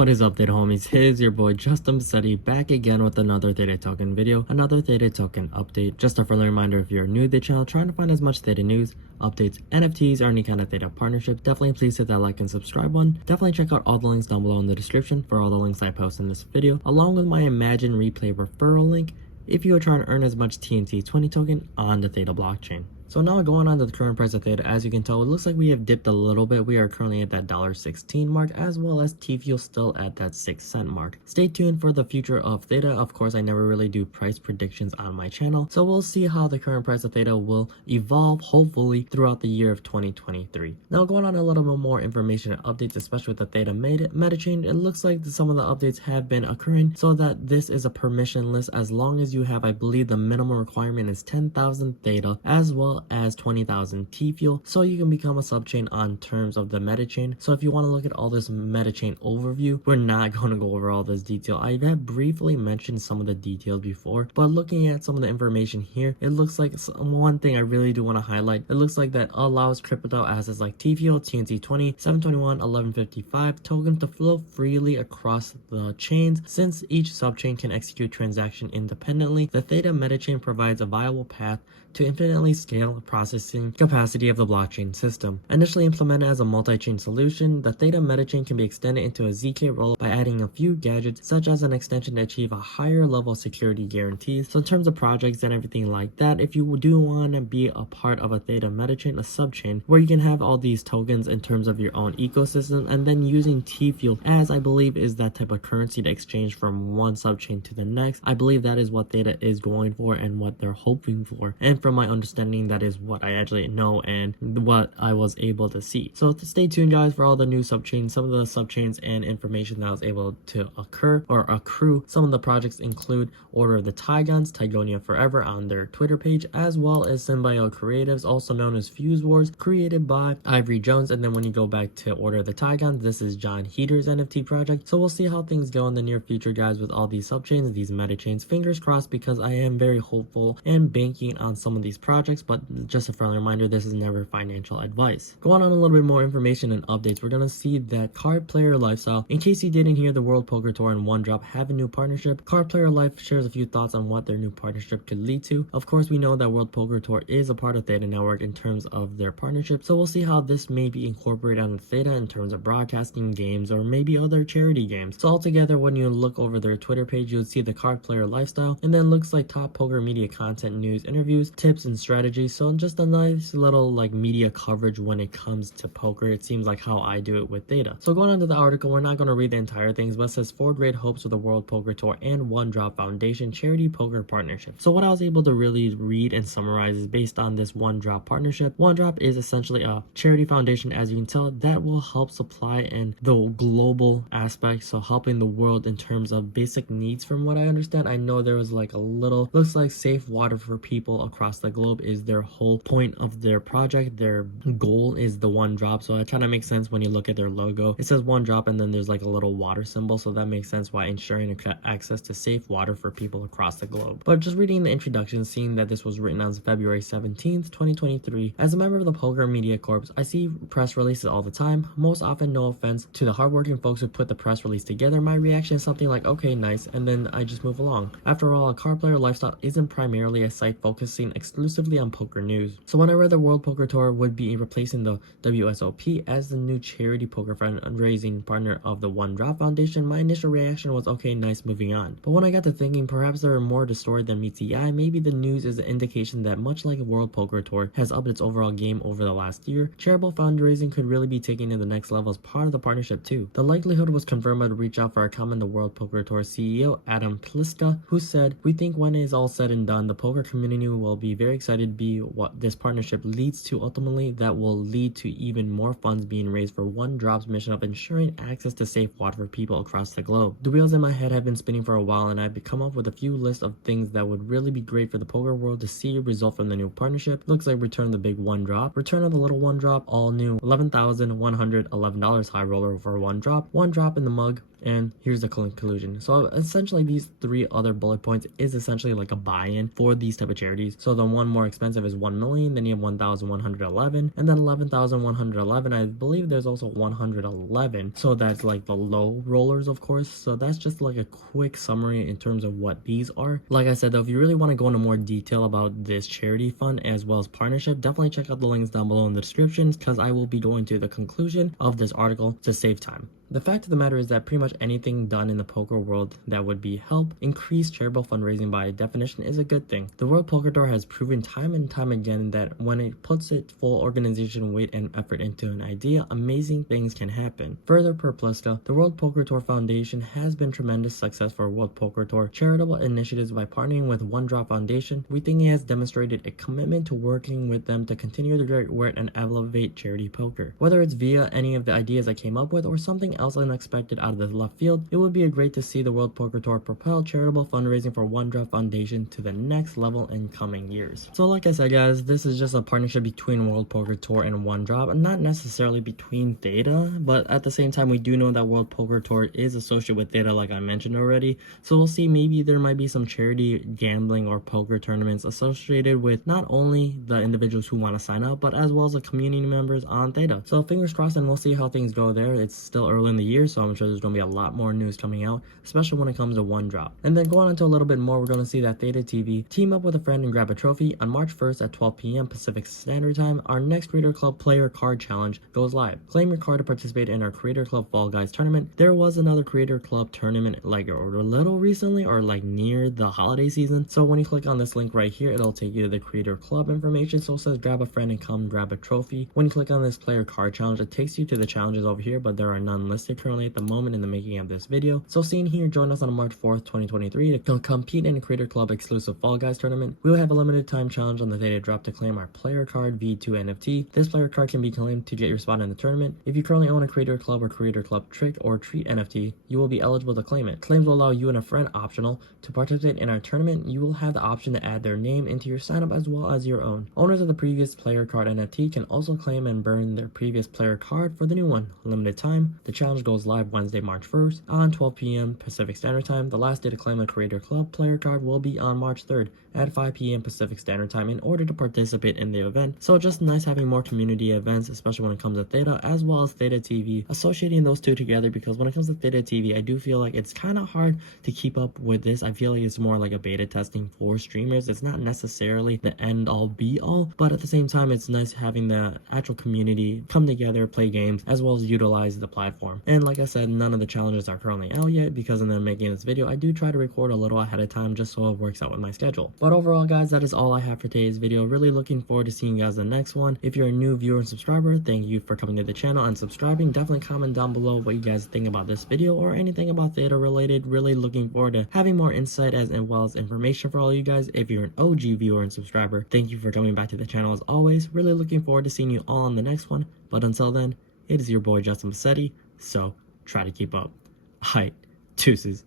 What is up, Theta homies? Here's your boy Justin Bassetti back again with another Theta token video, another Theta token update. Just a friendly reminder, if you're new to the channel trying to find as much Theta news, updates, NFTs, or any kind of Theta partnership, definitely please hit that like and subscribe button. Definitely check out all the links down below in the description for all the links I post in this video, along with my Imagine Replay referral link if you are trying to earn as much TNT20 token on the Theta blockchain. So now going on to the current price of Theta, as you can tell, it looks like we have dipped a little bit. We are currently at that $1.16 mark, as well as T-Fuel still at that 6-cent mark. Stay tuned for the future of Theta. Of course, I never really do price predictions on my channel, so we'll see how the current price of Theta will evolve, hopefully, throughout the year of 2023. Now going on a little bit more information and updates, especially with the Theta Metachain, it looks like some of the updates have been occurring so that this is a permissionless as long as you have, I believe the minimum requirement is 10,000 Theta, as well as 20,000 T-Fuel, so you can become a subchain on terms of the Metachain. So if you want to look at all this Metachain overview, we're not going to go over all this detail. I have briefly mentioned some of the details before, but looking at some of the information here, it looks like one thing I really do want to highlight. It looks like that allows crypto assets like T-Fuel, TNT20, 721, 1155 tokens to flow freely across the chains. Since each subchain can execute transaction independently, the Theta Metachain provides a viable path to infinitely scale the processing capacity of the blockchain system. Initially implemented as a multi-chain solution, the Theta Metachain can be extended into a ZK rollup by adding a few gadgets, such as an extension to achieve a higher level of security guarantees. So in terms of projects and everything like that, if you do want to be a part of a Theta Metachain, a subchain, where you can have all these tokens in terms of your own ecosystem, and then using T-Fuel as I believe is that type of currency to exchange from one subchain to the next, I believe that is what Theta is going for and what they're hoping for. And from my understanding, that is what I actually know and what I was able to see. So stay tuned, guys, for all the new subchains, some of the subchains and information that I was able to accrue. Some of the projects include Order of the Tigons, Tigonia Forever on their Twitter page, as well as Symbiote Creatives, also known as Fuse Wars, created by Ivory Jones. And then when you go back to Order of the Tigons, this is John Heater's NFT project. So we'll see how things go in the near future, guys, with all these subchains, these metachains. Fingers crossed, because I am very hopeful and banking on some of these projects, but just a friendly reminder, this is never financial advice. Going on a little bit more information and updates, we're gonna see that Card Player Lifestyle, in case you didn't hear, the World Poker Tour and OneDrop have a new partnership. Card Player Life shares a few thoughts on what their new partnership could lead to. Of course, we know that World Poker Tour is a part of Theta Network in terms of their partnership, so we'll see how this may be incorporated on Theta in terms of broadcasting games or maybe other charity games. So altogether, when you look over their Twitter page, you'll see the Card Player Lifestyle, and then looks like top poker media content, news, interviews, tips, and strategies. So just a nice little like media coverage when it comes to poker. It seems like how I do it with Theta. So going on to the article, we're not going to read the entire things, but it says Ford Great hopes for the World Poker Tour and OneDrop Foundation charity poker partnership. So what I was able to really read and summarize is based on this OneDrop partnership. OneDrop is essentially a charity foundation, as you can tell, that will help supply in the global aspect, so helping the world in terms of basic needs. From what I understand, I know there was like a little, looks like safe water for people across the globe is their whole point of their project. Their goal is the OneDrop, so it kind of makes sense when you look at their logo. It says OneDrop and then there's like a little water symbol, so that makes sense why ensuring access to safe water for people across the globe. But just reading the introduction, seeing that this was written on February 17th, 2023, as a member of the Poker Media Corps, I see press releases all the time. Most often, no offense to the hardworking folks who put the press release together, my reaction is something like, okay, nice, and then I just move along. After all, a Card Player Lifestyle isn't primarily a site focusing exclusively on poker news. So when I read the World Poker Tour would be replacing the WSOP as the new charity poker fundraising partner of the OneDrop Foundation, my initial reaction was, okay, nice, moving on. But when I got to thinking, perhaps there are more to story than meets the eye. Maybe the news is an indication that much like a World Poker Tour has upped its overall game over the last year, charitable fundraising could really be taken to the next level as part of the partnership too. The likelihood was confirmed by the reach out for a comment the World Poker Tour CEO Adam Pliska, who said, "We think when it is all said and done, the poker community will be very excited to be what this partnership leads to. Ultimately, that will lead to even more funds being raised for OneDrop's mission of ensuring access to safe water for people across the globe." The wheels in my head have been spinning for a while, and I've come up with a few lists of things that would really be great for the poker world to see result from the new partnership. Looks like return of the big OneDrop, return of the little OneDrop, all new $11,111 high roller for OneDrop, OneDrop in the mug, And here's the conclusion. So essentially these 3 other bullet points is essentially like a buy-in for these type of charities. So the one more expensive is 1 million, then you have 1,111, and then 11,111. I believe there's also 111. So that's like the low rollers, of course. So that's just like a quick summary in terms of what these are. Like I said though, if you really want to go into more detail about this charity fund as well as partnership, definitely check out the links down below in the descriptions, because I will be going to the conclusion of this article to save time. The fact of the matter is that pretty much anything done in the poker world that would be help increase charitable fundraising by definition is a good thing. The World Poker Tour has proven time and time again that when it puts its full organization weight and effort into an idea, amazing things can happen. Further, per Pliska, the World Poker Tour Foundation has been tremendous success for World Poker Tour charitable initiatives by partnering with One Drop Foundation. We think it has demonstrated a commitment to working with them to continue the great work and elevate charity poker. Whether it's via any of the ideas I came up with or something else unexpected out of the left field, it would be great to see the World Poker Tour propel charitable fundraising for One Drop Foundation to the next level in coming years. So like I said guys, this is just a partnership between World Poker Tour and One Drop, and not necessarily between Theta, but at the same time we do know that World Poker Tour is associated with Theta like I mentioned already. So we'll see, maybe there might be some charity gambling or poker tournaments associated with not only the individuals who want to sign up, but as well as the community members on Theta. So fingers crossed, and we'll see how things go there. It's still early in the year, so I'm sure there's going to be a lot more news coming out, especially when it comes to One Drop. And then going into a little bit more, we're going to see that Theta TV team up with a friend and grab a trophy. On March 1st at 12 p.m. Pacific Standard Time, our next Creator Club Player Card Challenge goes live. Claim your card to participate in our Creator Club Fall Guys tournament. There was another Creator Club tournament like a little recently, or like near the holiday season. So when you click on this link right here, it'll take you to the Creator Club information. So it says grab a friend and come grab a trophy. When you click on this Player Card Challenge, it takes you to the challenges over here, but there are none listed currently at the moment in the making of this video. So seeing here, join us on March 4th, 2023 to compete in a Creator Club exclusive Fall Guys tournament. We will have a limited time challenge on the Theta drop to claim our player card V2 NFT. This player card can be claimed to get your spot in the tournament. If you currently own a Creator Club or Creator Club Trick or Treat NFT, you will be eligible to claim it. Claims will allow you and a friend, optional, to participate in our tournament. You will have the option to add their name into your signup as well as your own. Owners of the previous player card NFT can also claim and burn their previous player card for the new one. Limited time. The challenge goes live Wednesday, March 1st on 12 p.m. Pacific Standard Time. The last day to claim a Creator Club player card will be on March 3rd at 5 p.m. Pacific Standard Time in order to participate in the event. So just nice having more community events, especially when it comes to Theta as well as Theta TV, associating those two together, because when it comes to Theta TV, I do feel like it's kind of hard to keep up with this. I feel like it's more like a beta testing for streamers. It's not necessarily the end all be all, but at the same time, it's nice having the actual community come together, play games, as well as utilize the platform. And like I said, none of the challenges are currently out yet, because in the making this video, I do try to record a little ahead of time just so it works out with my schedule. But overall guys, that is all I have for today's video. Really looking forward to seeing you guys in the next one. If you're a new viewer and subscriber, thank you for coming to the channel and subscribing. Definitely comment down below what you guys think about this video or anything about Theta related. Really looking forward to having more insight as well as information for all you guys. If you're an OG viewer and subscriber, thank you for coming back to the channel as always. Really looking forward to seeing you all on the next one. But until then, it is your boy Justin Massetti, so try to keep up. Alright, deuces.